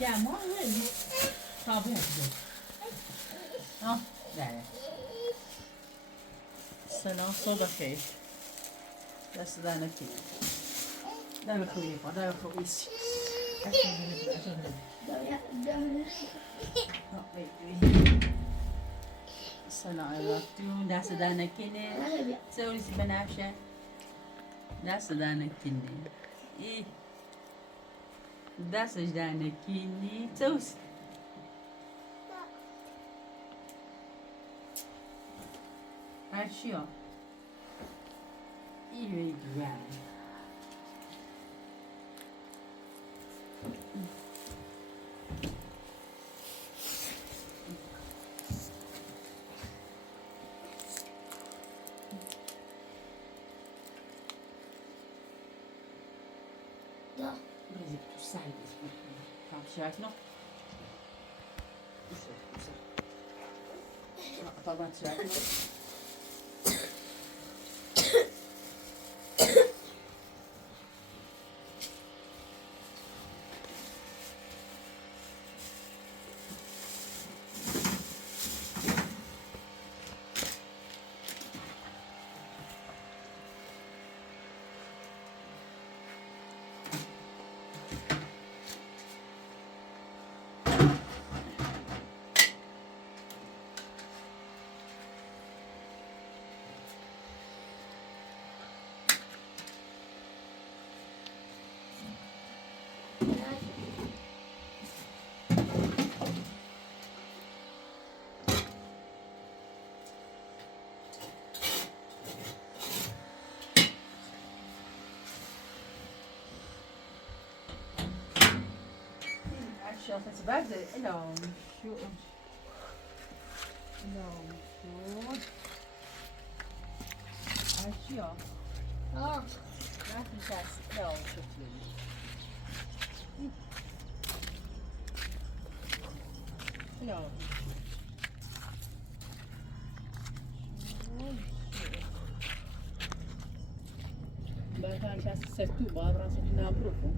chiamo? No, punto. No? Dai. Selam soda şey. That's the next thing. Dai per qui, dai per qui. No, wait. Selam evlatım. That's the next thing. So is benafşe. That's the next thing. That's the next thing. So açıyor. İyi güzel. Birazcık tutsal bir tam şarkı no. Güzel. Tamam şarkı no. Şafası ver de elom şu açıyor. Oh. Nasıl ters elom tutuyor. Elom. Ben kan ser tu bara så dina brukar.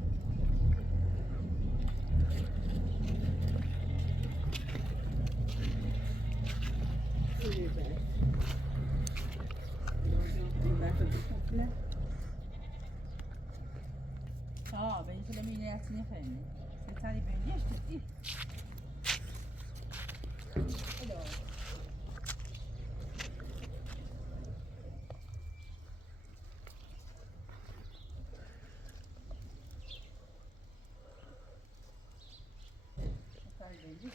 Ben sulle mie reazioni femmine. Se sali per 10 sì. Allora. Sali bene.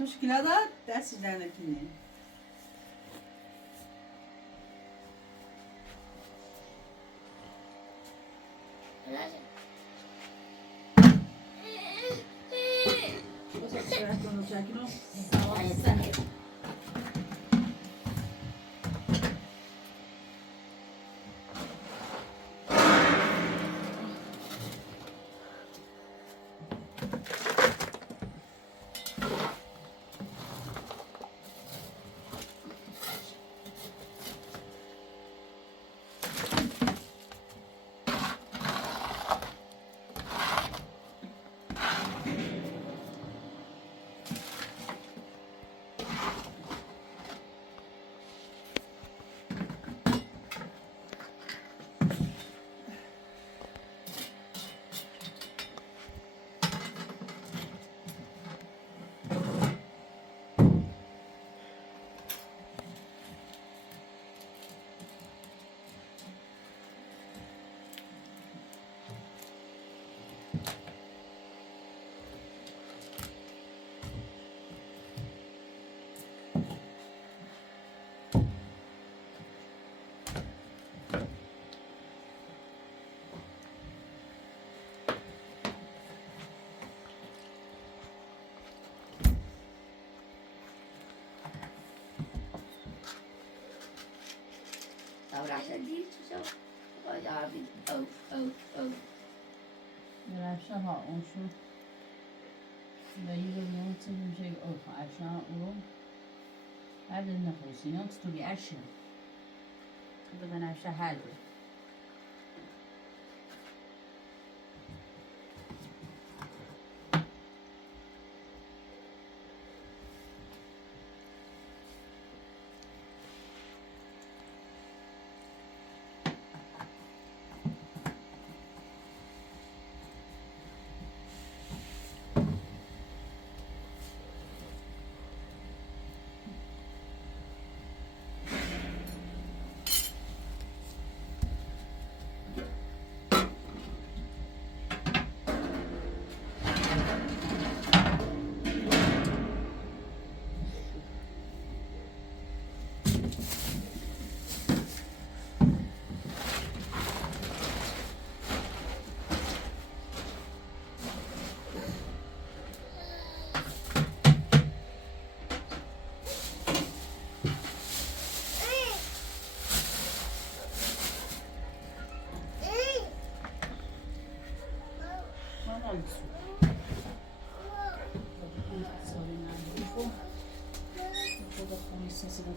مشكلة داد دست در نکنه. بس صورت کنم چاکنم. سواد. دید چه باید او درفشه ها اون شو دایی رو نمید میشه او عشان او هر دل نخوشی نمید تو بی عشان بدن عشه حل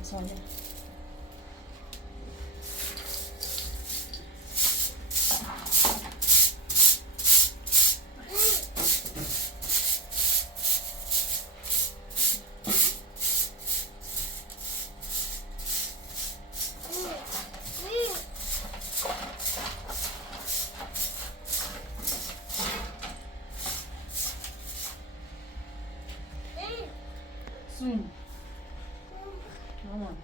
Sonia. Soon. Come on.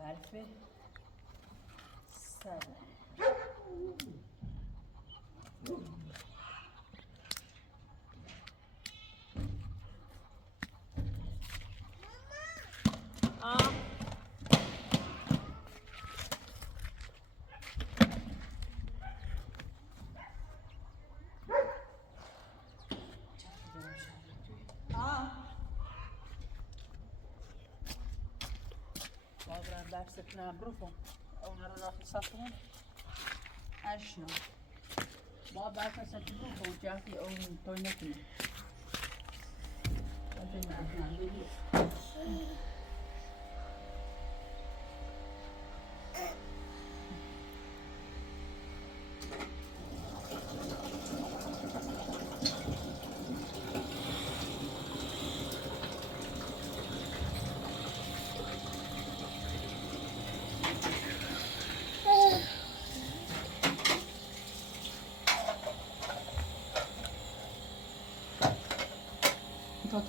برفه سرده درس کنم بروفم اون رو داخل ساختمون اشنا ما برفه ساتی بروفم جاکی اون توی نکنه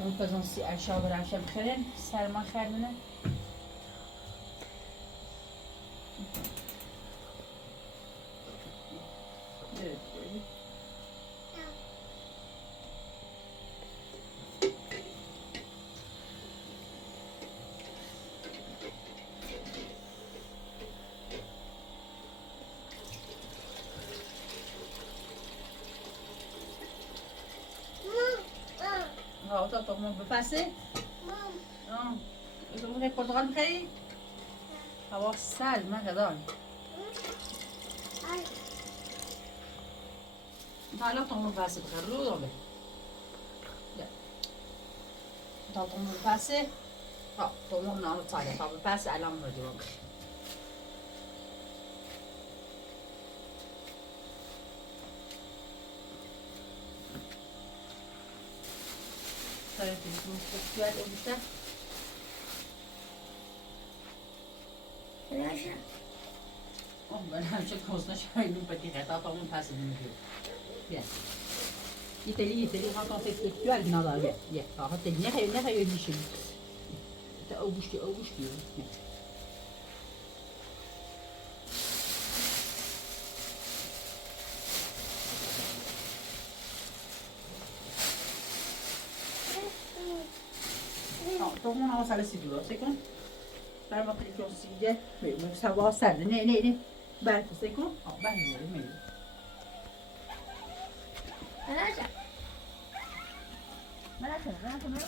اون پزون سی اشیا برامشم خیرن سرما خردنه ها تا تو مون بپسه تو مون پرتقال می‌خری؟ هوا سرد من قدام حالا تو مون پسه بخیر رو داره تا تو مون پسه ها تو مون نامو تاله تا بپسه الان رو دیوام Sarı telefonu güzel olursa. Raja. Oh ben همشه کوسنا شاید پتی خطا تا اون پس میگیره. بیا. یتلی حتی فکر نداره بیا. بیا. حتی نه میشه. تا اوبشتی. تو اون هوا سر سیدی رو سکن. برای وقتی که سیده میگم هوا سرده نه برای سکن. برای Raja. مرا.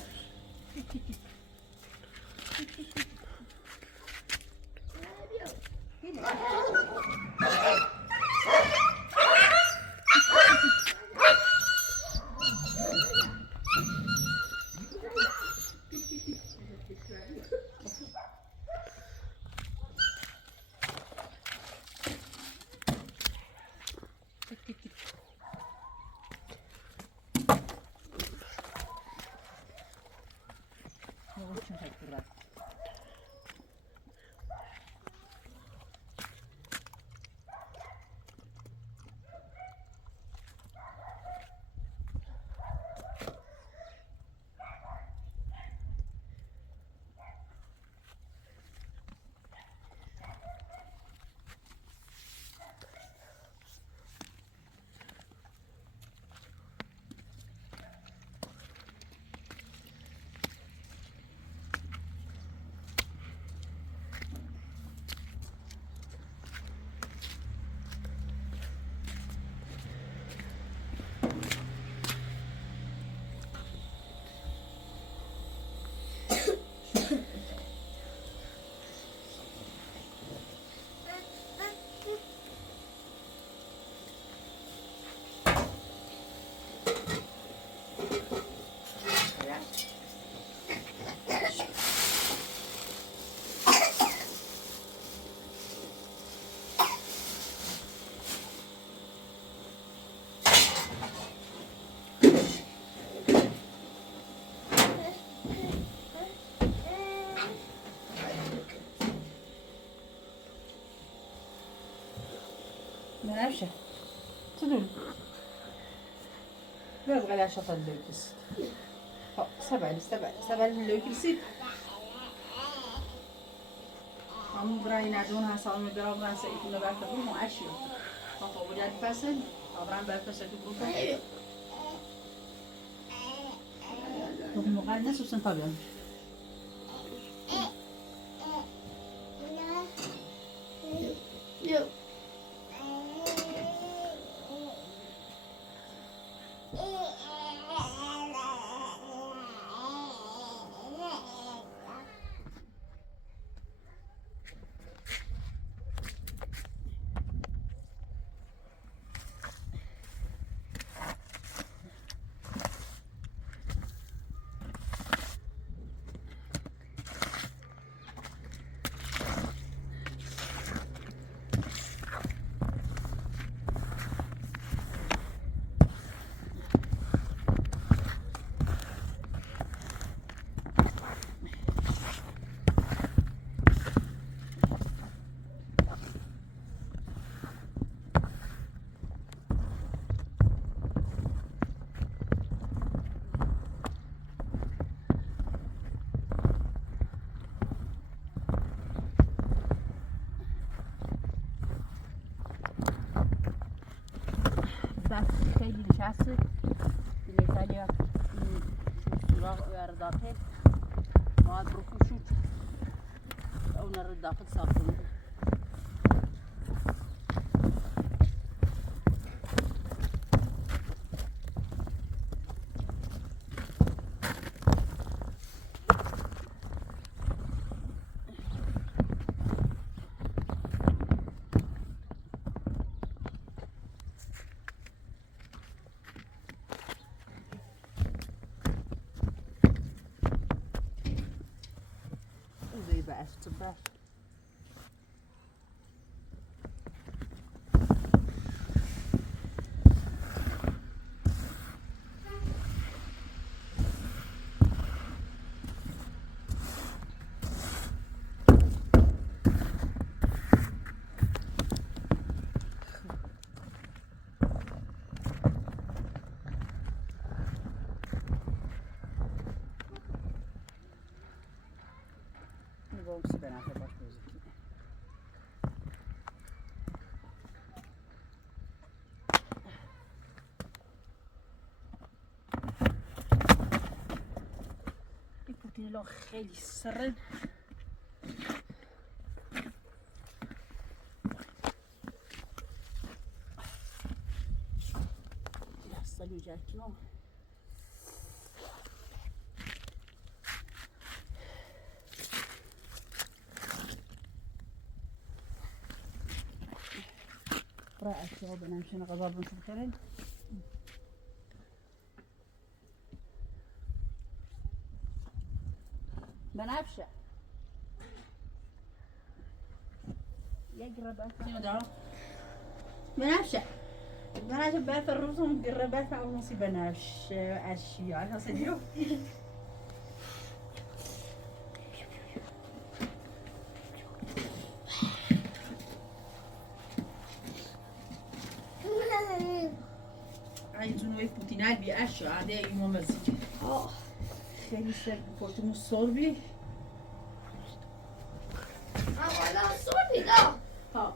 نفشه تدول biraz غالي عشان اللوكس سبع اللوكسي عمو براي نادونها صامي برا برا سيكون بعد تقوم وعشيو تطور جاد فاسد طبعا بعد فاسد بروفا هم قاعد ناس وسنطبيان Yo. کسی بلیتری و سراغ و ارداخل باید بکشید اون رو داخل ساختمون to breath. Vamos esperar até as coisas aqui. E continua lá خیلی سرد. Salut Jacques. رائع الشباب انا مشينا غزال بنشوف خيرين بنفشه يقرب بنفشه بنفشه بعد الرسوم قربت او نصي بنفشه اشياء انا صديق عايزون وقف بوتينات بيقشوا عادي يوم مزيج خیلی سر پشتمون سربی والا سربی دا ها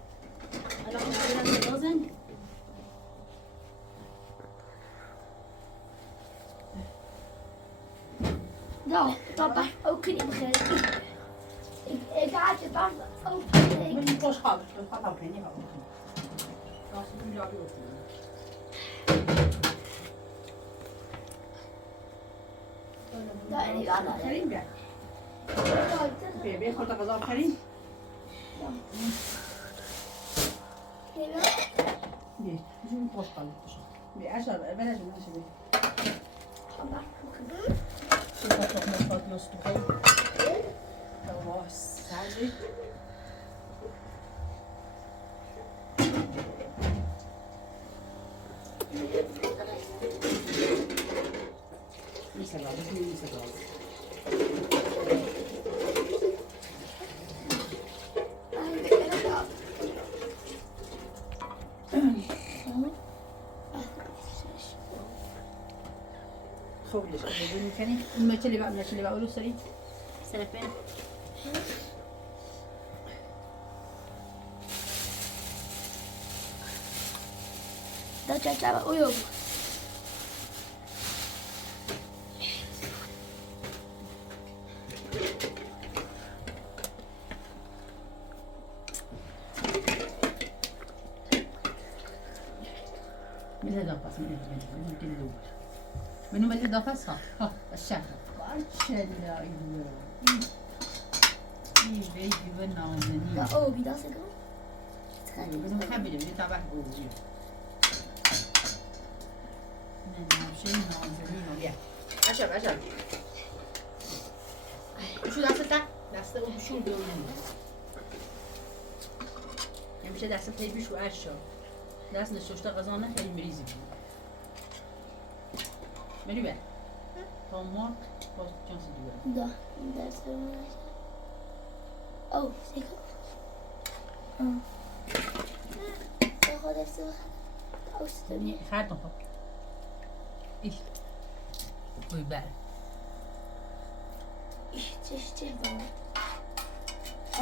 الان خودم لازم دا بابا ook niet begrijpen ik had het dan ook niet من خوش خواهد خواهد کنی ها راستون جابی بکنم دا این آن خریم بیا بیا خورده غذا خریم بیا جون خوش خواهد بیا اشار بلش بلش بیا شو تا نخواد نستو خیلی الله سعی Mesela bu mesela. خوبش بدون میکنی اون مچلی بقى اولو سری سلفين دا چاچا اویو من هذا قاس منو من هذا قاس ها الشهر ماشاءالله ايه بيجي بنا وزني دا او بيدا سكو منو حبيبي اللي تابع بوجي انا شيء نازلين يا عشب شو دستك دسته وشو بیرون همیشه دست پیبیش رو اشا دست نشوشته غذا خیلی مریضی بود بری بر تا ما باز چانسی دیگه دا دست رو او سیکو خود دست رو اوستونی خرد نخواه ایش بوی بر چه بار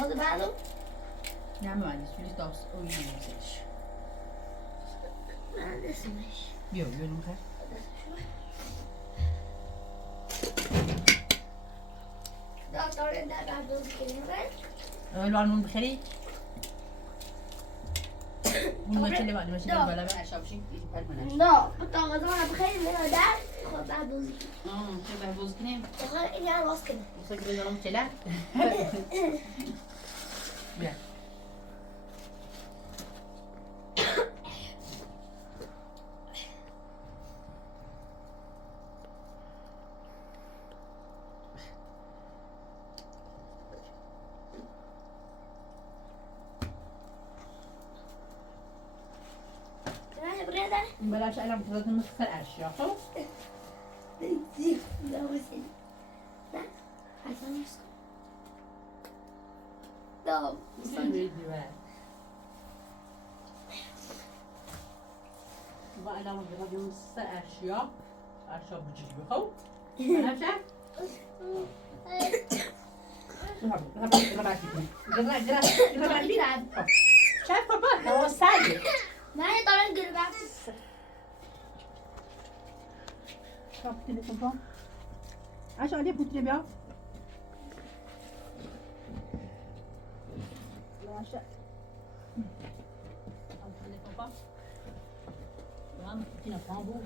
آده برو نه معنیش ولی داست اوی نمیزش من دستمش Yok yolum kay. دكتور انت بعد الكلمات Öyle anın bir kere. Bunu maçıyla bak, maçıyla beraber aşağı şey yapalım. لا بطاقة انا بخيل منها ده خد بعد وزير Şöyle bozuk ne? تخيل اني انا ماسكه Bu sefer yalan çeler. Gel. انا بريدة بلاش ألم تلاتة مخسر أشياء خلاص. لا وزير لا عشان يسكت لا Söyledi ver. Bu ألم تلاتة مخسر أشياء. أشياء بجيبه خلاص. بلاش شايف بابا هو سايق ما هي طبعا قلبها شوف تليفون عاش عليه بوتري بيا عاش تليفون يا ما تينا بامبو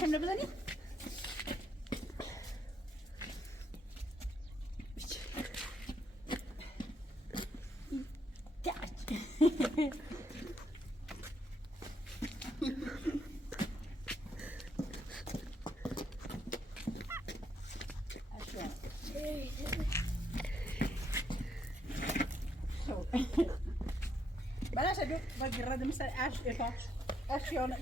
كم نبلاني؟ بلاش ادوق باقي الرد مثل اش افاش اش يونا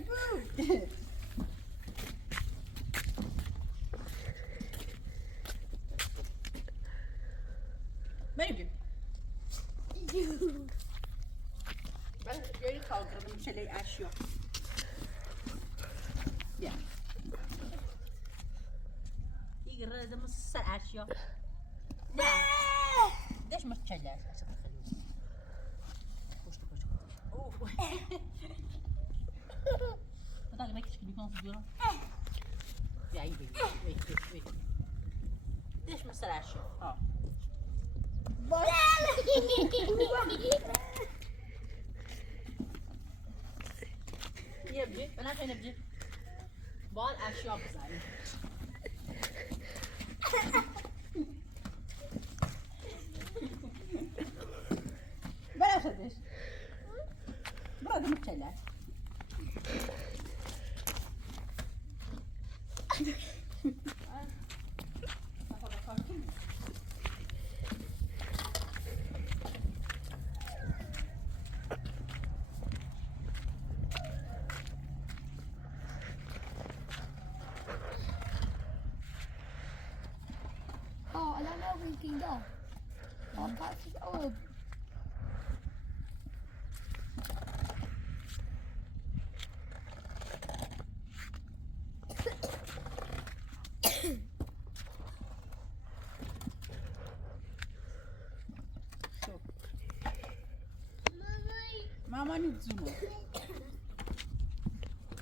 ما يجي بلاش يجي كالدرد مثل اش يو يا يجي الرد مثل اش يو لا ليش ما تشلع Attends, les mecs, je lui pense dur. Viens, oui. Deixa me sarar, ó. يبجي انا فين يبجي بال اشياء بزاي بلا شدش براد متشلع Oh, I don't know if we can go. I'll pass it over. Mama needs to know.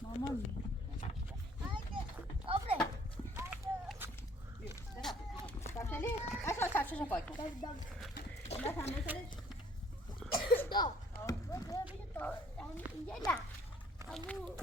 Mama needs. Over there. Acho pode. لا تعمل ثلج. Stop. يلا. أبو.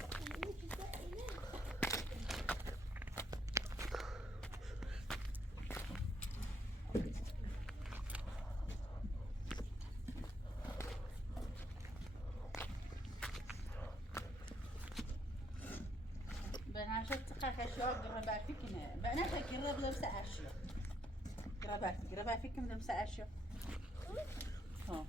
Ben تقاك أشياء قرب فيكنا. بأنا فكر بلبس أشياء. قرب فيكنا بلبس أشياء. ها.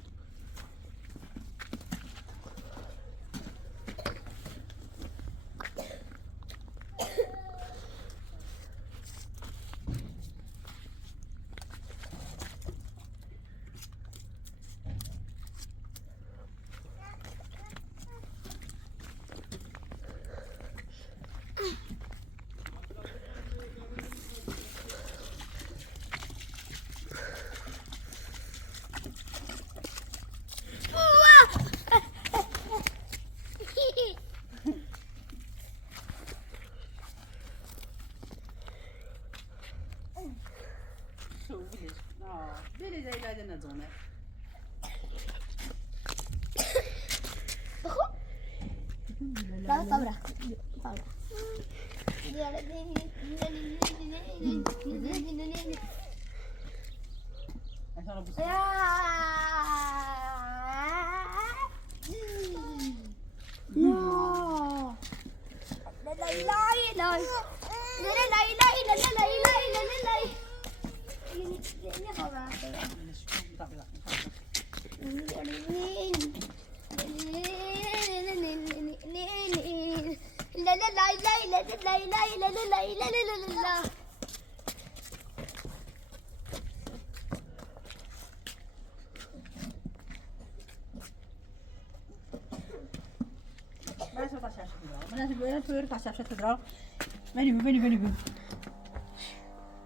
طبعا طبعا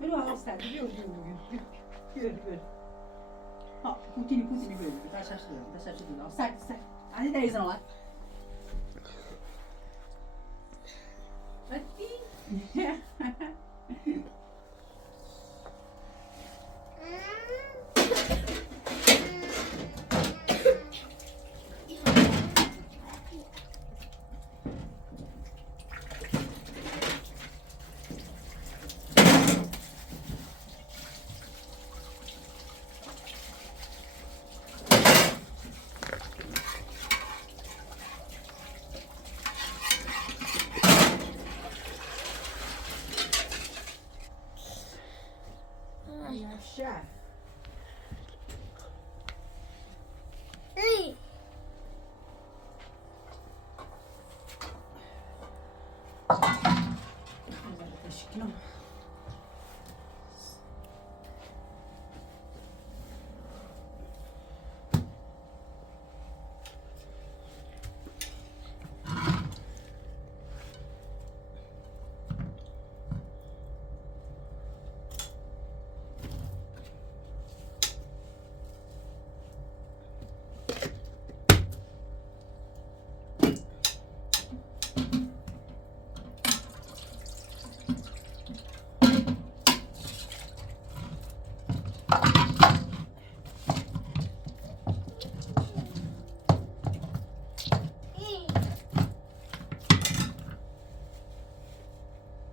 Vedi la vostra, ha, putini böyle. Taş şaşırıyor. Sert. Hani teyzen var. Hadi. Yaşa. Teşekkür ederim.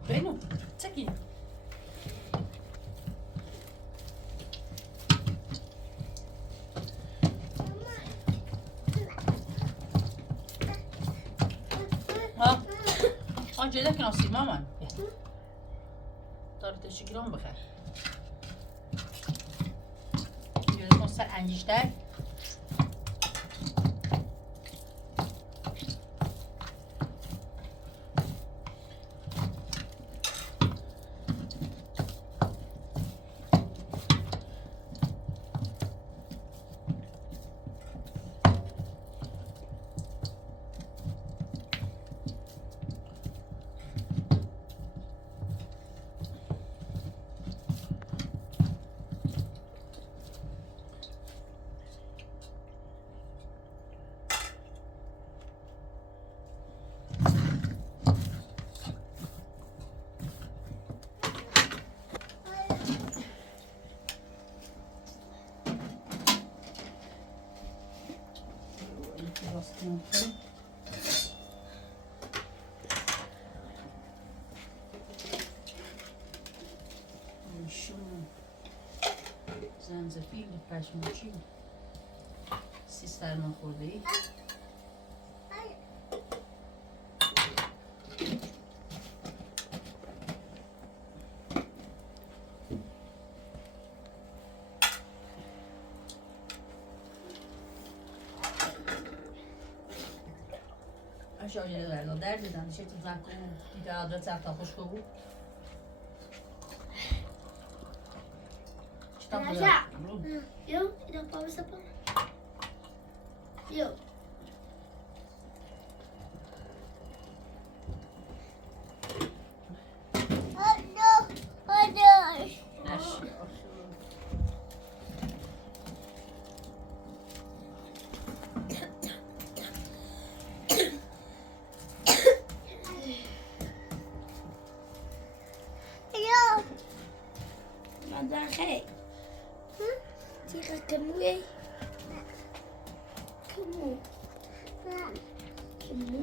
Benim. Çekil. ها آنجا لكن أصيب ماما دارت تشكيلهم بخير يجب مصر انجشتر زنجفیل پشمچی سیستر نخورده‌ای aşağıya verdi. Derdinden şey tuzak bir daha da tarafta hoş kovu. Raja. Yo, tidak apa siapa? Yo. Aduh. Hey. Tira kamu eh. Kamu. Kamu.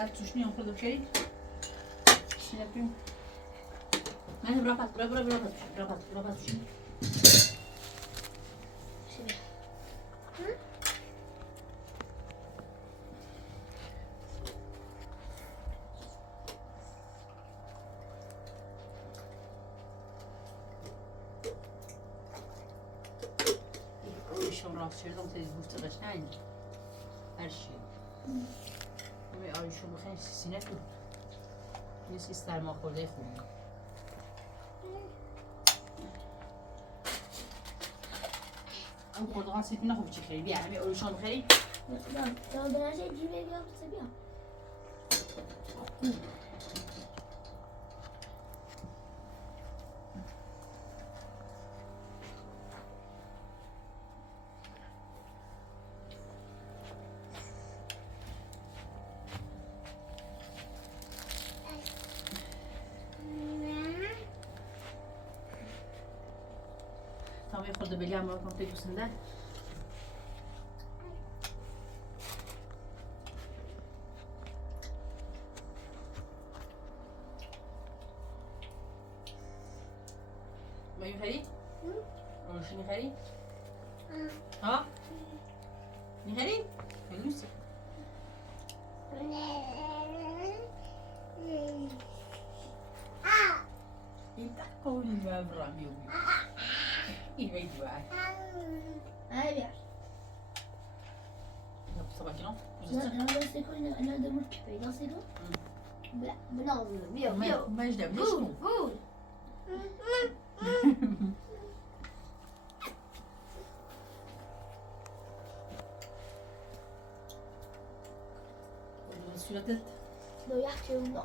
در توش میام خودم شدی نمیتونم من برا توشی شما راست شدم تا گفت قشنگ هر چی می آیشو بخیر سینه تو یه سی سرما خورده خوبی اون خودوان سیت نخوب چی خیلی بیا همین آیشو بخیری نه درجه جیبه بیا بیا خود بلی هم باید کنم دوستنده ما میخری؟ روشی میخری؟ ها؟ میخری؟ نوسی این تقولی مبرم یومی این وید باید بیار سباکینا؟ نه دسته کنی نه دمور که پیدا سیدو بنازم بیا مجده بود صورتت دو یخچه اون دا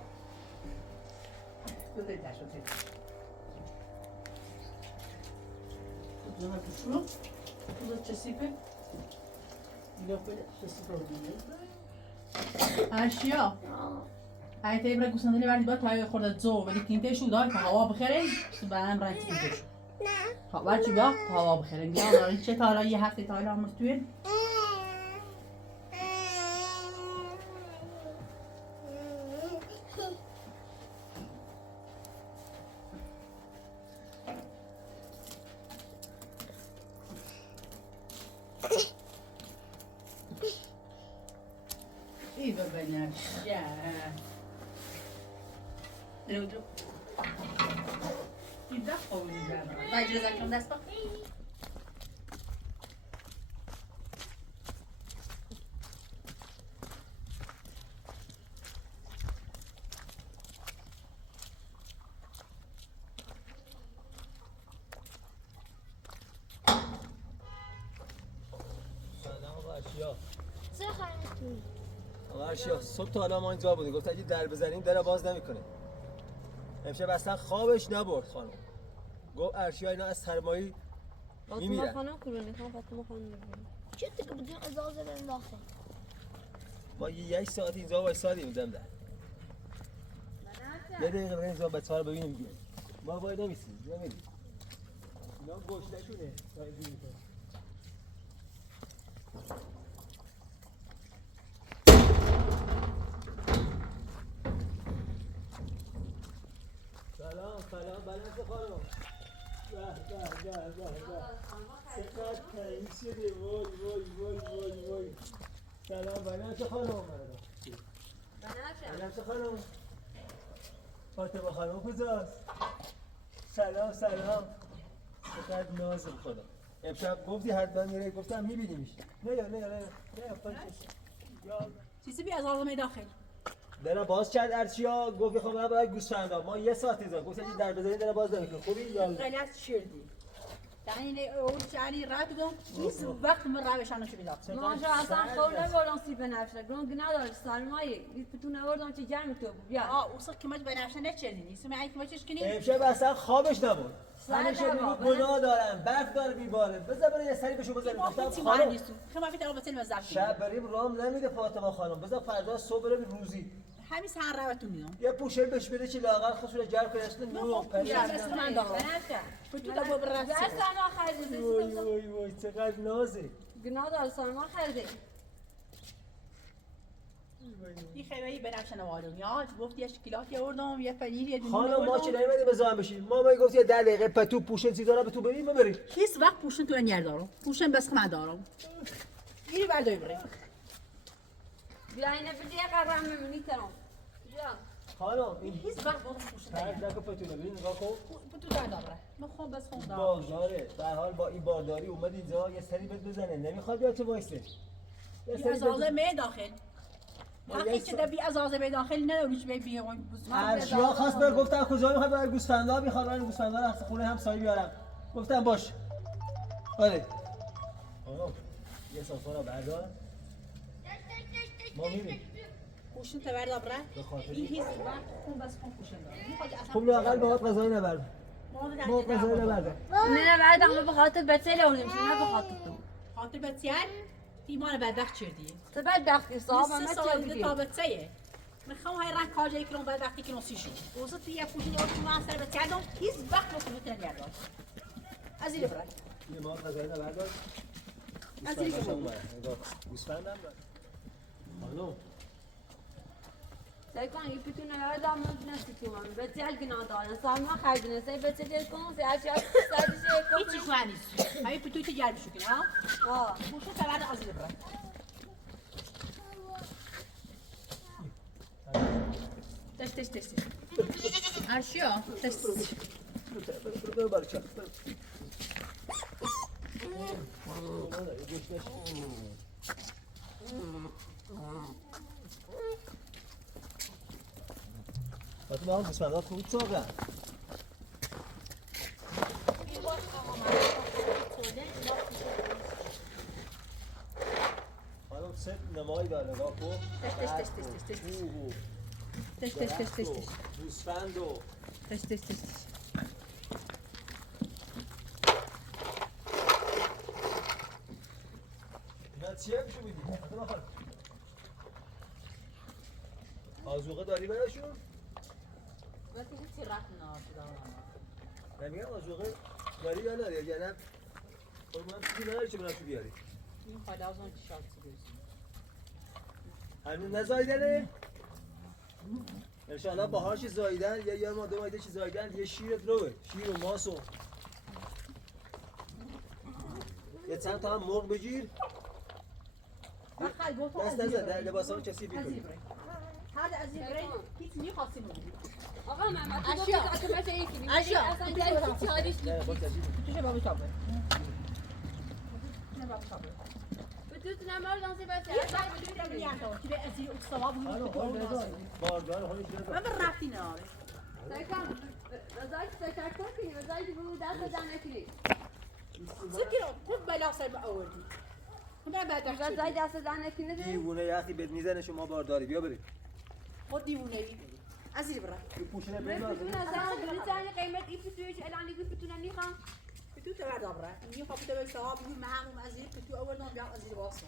بده دشت Zona kuşunu, bu da çesipi. Yok böyle çesipi oluyor. Her şey ya. Hay tebrik gusandali verdi bak hay خورده زو ولی کینته شو دار که هوا بخیره برام رنگ میشه. خب بچه بیا هوا بخیره بیا دارین چه تا یه هفته تا الان مستوین بنفشه درو درو این دست خوابونی برمه با اجازه کنم دست با ارشیا صبح تا حالا ما اینجا بودیم گفت اگه در بزنیم در باز نمیکنه امشب اصلا خوابش نبرد خانم گفت ارشیا اینا از سرمایی میمیرن فاطمه خانم کرونی فاطمه خانم میگم چه دیگه بدون اجازه بریم داخل ما یک ساعت اینجا وایسادیم دم در یه دقیقه بریم اینجا بچه‌ها رو ببینیم دیگه ما وای نمیسیم نمیدیم اینا گشتشونه سلام بلنس خانم چقدر تعیین شده وای سلام بلنس خانم بلنس خانم فاطمه خانم کجاست سلام چقدر ناز خدا امشب گفتی حتما میره گفتم میبینیمش نه چیزی بیا از آزمه داخل در باز کرد ارچیا گفت خب من باید گوش کردم ما یه ساعت اینجا گفت اگه در بزنید در باز نمیکنه خوبی یا غلط شردی یعنی اول چاری رات گم هیچ وقت من روشانو شو بیدار ما جا اصلا خوب نبردم سی بنفشه گنگ نداره سرمایه بتون نبردم چه جمع تو بیا اوسق که مج بنفشه نچردی اسم عیک ماچش کنی امشب اصلا خوابش نبود همیشه میگه گناه دارم برف داره بیباره بذار برای یه سری بشو بذاریم گفتم خانم خما فیت البته المزرعه شب بریم رام نمیده فاطمه خانم بذار فردا صبح بریم روزی همین سر روتون میام یه پوشل بهش بده چی لاغر خودش جلب کنه اصلا نور پس من دارم تو تو برات سرما خریدی وای چقدر نازه گناه داره سرما خریدی این خیلی بنفشه نوارم یا گفت یه شکلاتی آوردم یه پنیر یه دونه خانم ما که نمیدیم بزایم بشیم ما گفت یه 10 دقیقه پتو پوشن چیزا رو به تو بریم بریم هیچ وقت پوشن تو نیر دارم پوشن بس من دارم اینو برداری بریم بیا اینه بدی یه قرار میمونی ترام بیا خانم این هیچ وقت بازم پوشن هر نیر دفعه پتو رو ببین نگاه کن تو در داره من خون بس خون دارم بازاره به هر حال با این بارداری اومد اینجا یه سری بهت بزنه نمیخواد یا تو وایسه ازازه می داخل حقی که دبی ازازه می داخل نداریش بی بیام ارشیا خواست بر گفتم کجا میخواد بر گوسفندا میخواد بر گوسفندا از خونه همسایه بیارم گفتم باش آره آقا یه صافا رو بردار ما میریم پوشن تو بردا بره به خاطر این هیچ وقت خون بس خون پوشن داره میخواد اصلا خب لااقل باهات غذایی نبرد ما غذایی نبرد نه بعد اما به خاطر بچه لونیم نه به خاطر تو خاطر بچه‌ر ایمان بدبخت چردی تو بدبختی صاحب سه همه سال چی دیگه تا بچه‌یه میخوام های رنگ کار جایی کنم بدبختی کنم سیشون اوضاع تو یه پوشن یا تو ماستر بچه دام هیچ وقت نکنه نگردار از این برای یه ما غذایی نبرد از این گوسفندم داره خانم سعی کن این پیتون رو داماد نسیتی من بچه الگنا دارن سالما خریدن سعی بچه دیگه کنم سعی اشیا سعیش هیچ چیز نیست همین پتوی تو جرب شو کنه ها پوشن تو برای از این برای تش ارشیا تش برو بارچه فاطمه هم گوسفندات خوب چاقن خانم سه نمایی داره نگاه کن تش گوسفند و تش اینا چیه میشه بودی؟ آزوقه داری براشون؟ وقتی هیچی رفت نه نمیگم آزوقه داری یا نداری یا نه؟ خب من چیزی نداری چه براشون بیاری؟ این خاله از اون شاد سیگوز هنوز نزایدنه؟ انشاءالله باهاش زایدن یا یه ما دو مایده چی زایدن یه شیرت روه شیر و ماس و یه چند تا هم مرغ بگیر دست نزد در لباس ها کسی بیکنی هر از این برای هیچ میخواستیم بودیم آقا محمد تو اشیا. گفتی که بچه یکی اشیا. اصلا جایی چی حالیش نه با کسی توشه بابی تابه نه بابی تابه به تو نمار دانسی بچه یه وقت بودیم در نیانتا که به ازیر اکسوا بودیم خانم که خانم تو باردار خانم من به رفتی ناره سعی کن رضایی تشکر کنی رضایی بود دست زن نکنی سکی رو خوب بلا سر آوردی من بعد رضایی دست زن نکنی دیوونه یخی بهت میزنه شما بارداری بیا بریم خود دیوونه ای از این برای این پوشنه من بنداز بتون اصلا بریتانی قیمت این پیتویش الان دیگه بتونم میخوام تو تبر دابره این خواب تو به صاحب این مهم از این تو آوردم بیام از این واسم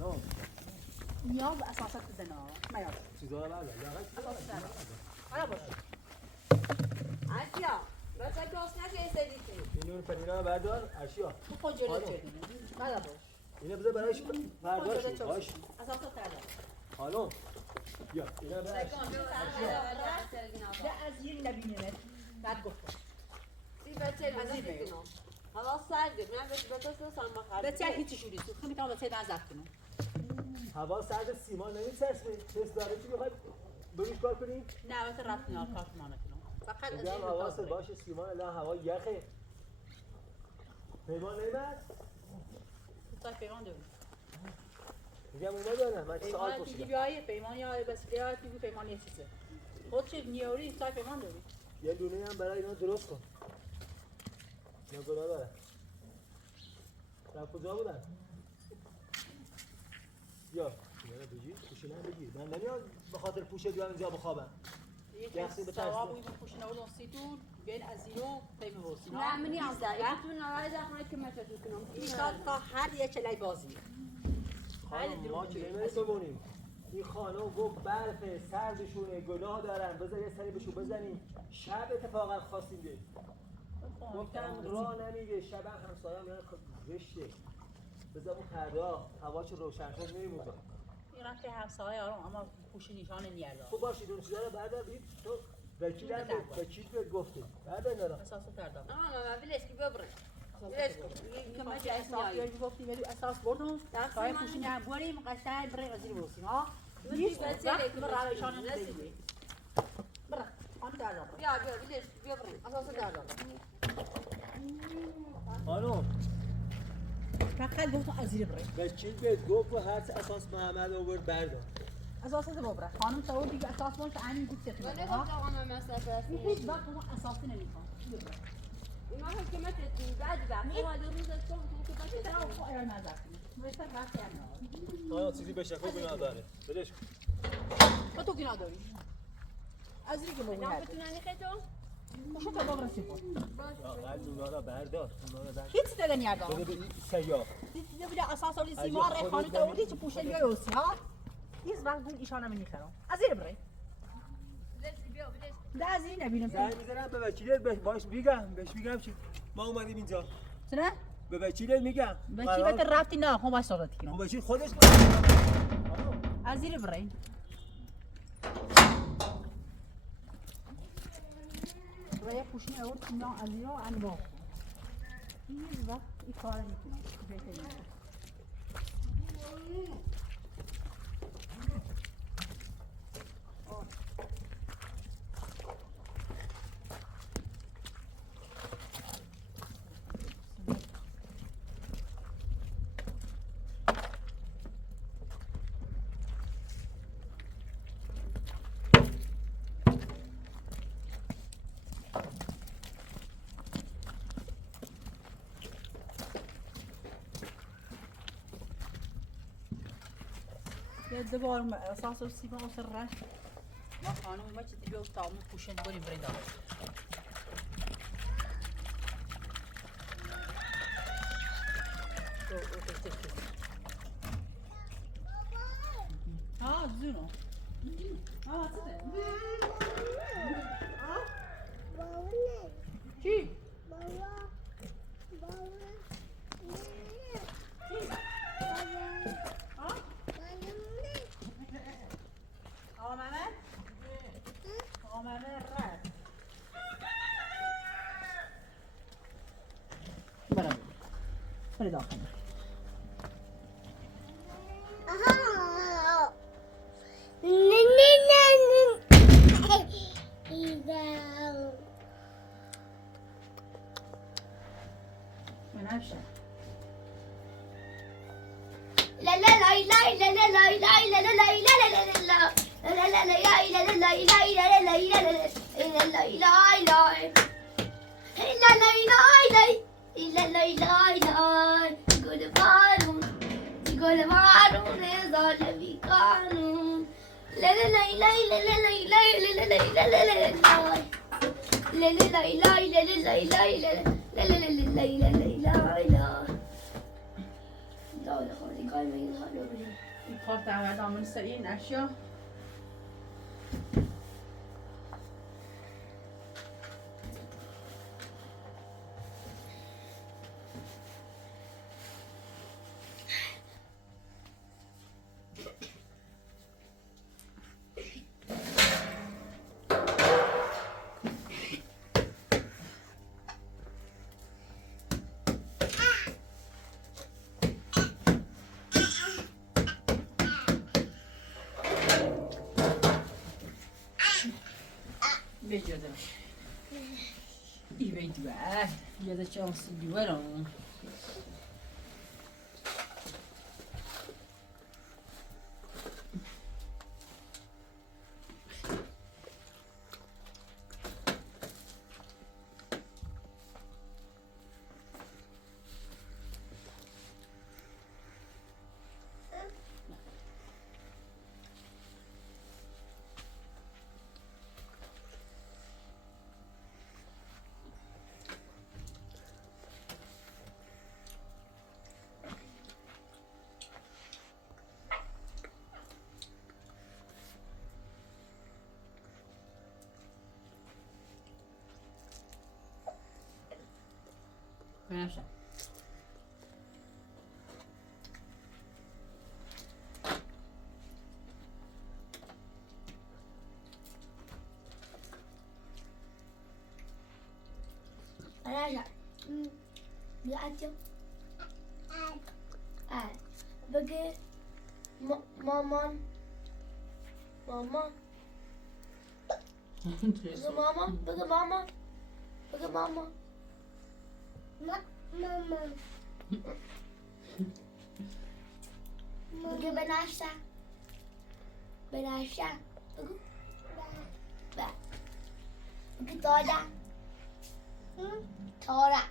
خانم نیاز اساسا تو دنا میاد چیزا رو بردار حالا باش اشیا بچه دوست نشه یه سری کنی این نون پنیرا رو بردار اشیا تو خود جلو چردی حالا باش اینو بذار براش بردار شد باش اساسا تردار خانم بیا اینا براش ده از این نبینه بعد گفتم این بچه مزید کنم حالا سرد من به تو سلام خرد بچه هیچی شوری تو خب میتونم بچه نزد کنم هوا سرد سیمان نمیچسبه چیز داره چی میخواد بروش کار کنیم نه وقت رفت نه کارش ما نکنم فقط از میگم این حواست باشه سیمان الان هوا یخه پیمان نمیاد تا پیمان دارم میگم اونا دارم من سوال پیمان پرسیدم دیگه بیای پیمان یا بس بیای دیگه پیمان یه چیزه خود چه نیوری تا پیمان داری یه دونه هم برای اینا درست کن اینا گناه داره در کجا بودن؟ یا اینا بگیر پوشینه هم بگیر من نمیاد به خاطر پوشه بیام اینجا بخوابم یخی به سوا ترس بوی پوشنه و سیتون بین از اینو پیمان واسینا نه منی هم در این تو نوای زخمه که مچه کنم این تا هر یه چلای بازی خانم ما که نمیرسه بمونیم این خانم گفت برفه سردشونه گناه دارن بذار یه سری بهشون بزنیم شب اتفاقا خواستیم گفتم راه نمیگه شب همسایه‌ام میگن زشته بذار اون فردا هوا چه روشن شد میریم اونجا. این رفته همسایه آرام اما پوشی نشان نمیارده. خب باشید اون چیزا رو بردار برید تو وکیل بهت گفته بردار اینا رو. اساسو کردم. ماما ولش کی ببرن ولش کن که ما جای اساس بیاری گفتی ولی اساس بردم تا پوشی نه بریم قشنگ بریم از این برسیم ها. نیست وقت برای روشان نمیدی. برا آن در دارم. بیا ولش ببرن اساسو در دارم. خانم فقط گفتم از این بریم. وکیل بهت گفت و هر چه اساس محمد آورد بردار. اساسو ببره. خانم تو دیگه اساس مون که همین گفت ولی تفیده گفت ها. آقا من مسافر هیچ وقت ما اساسی نمیخوام. اینا حکومت بعد حال روز تو که چرا خو ایران نظر کنی؟ مثلا وقتی خانم چیزی بشه خوب گناه داره. ولش کن. تو گناه داری. از این که بگو نه بتونن خیتو شو تا بابا رسی بود. قلب اونا رو بردار. اونا رو بردار. هیچ دادن یاردا. بده به این سیاه. دیدی بیا اساس ولی سیمار خانه تو اودی چه پوشه بیاوسی ها. هیچ وقت گول ایشانا نمیخرم. از این بره. ده از این نبینم. زنگ میزنم به وکیلت باش میگم بهش میگم چی ما اومدیم اینجا. چرا؟ به وکیلت میگم. وکیلت رفتی نه خب باش صحبت کنم. وکیل خودش از این بره. رای پوشی اول اینا علیرا انواع. این وقت این کار میکنم. بهتره. دوباره اساس سیما و سره ما خانم ما چی دیگه تامو پوشن بریم بریم دار زونو چی؟ برای داخل کار تعهد آمون سریع نشیا بجدم ای بیدو یاده چانسی دیوارم بنفشه بناشر بيعتو بقى ماما بقى ماما بقى بناشر بقى بقى تارا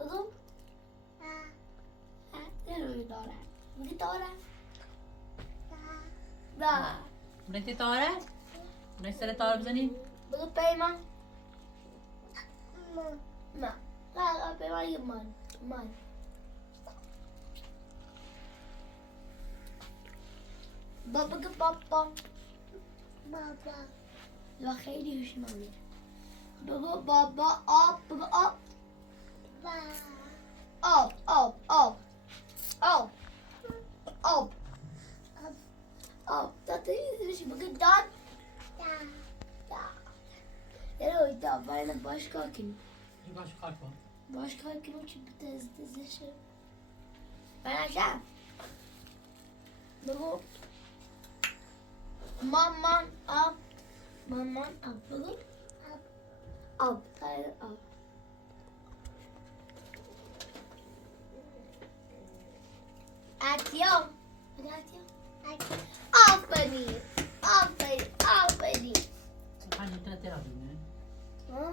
بقى نروي تارا بقى تارا لا بنتي طارة؟ بنتي سر طارة بزني؟ بقى بيمان ما لا بيمان يمان بابا لا خیلی هوشمندی بگو بابا آب بگو آب آب آب آب آب آب آب دادی بگو داد یه داد برای باشگاه کنی باش کار کن. باشگاه کنی که بتزدشه براشم بگو مامان آب مامان آب بگو آب آب آتیام آفرین آفرین آفرین خانم تو ترا بینه. ها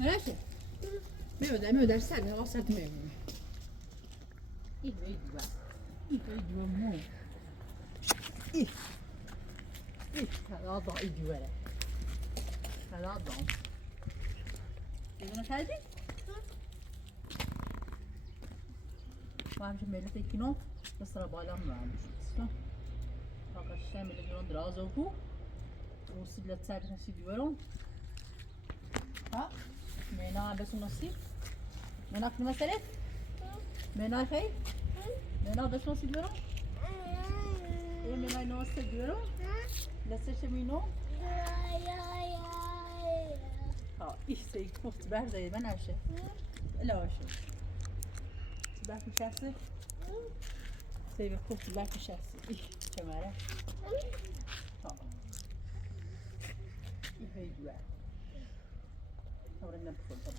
Nerede? Meu deve ser, ela certo mesmo. Ih, veio duas. Ih, veio duas muito. Ih, ela dá ih duas. Ela dá. Não sabe? Vamos melhor ter que não. Nós trabalhamos lá, não. Fakat işlem bile bir biraz oku. O silet servisini diyorum. Ha? Mena بس نصيب منا في مسألة منا خي منا بس نصيب يورو إيه منا نصيب يورو لسه شمينو ها إيش سي كفت بحر زي ما نعشه لا وشه بحر شخصي سي كفت بحر شخصي إيش كمارة ها إيه هي دوا ورنا بخل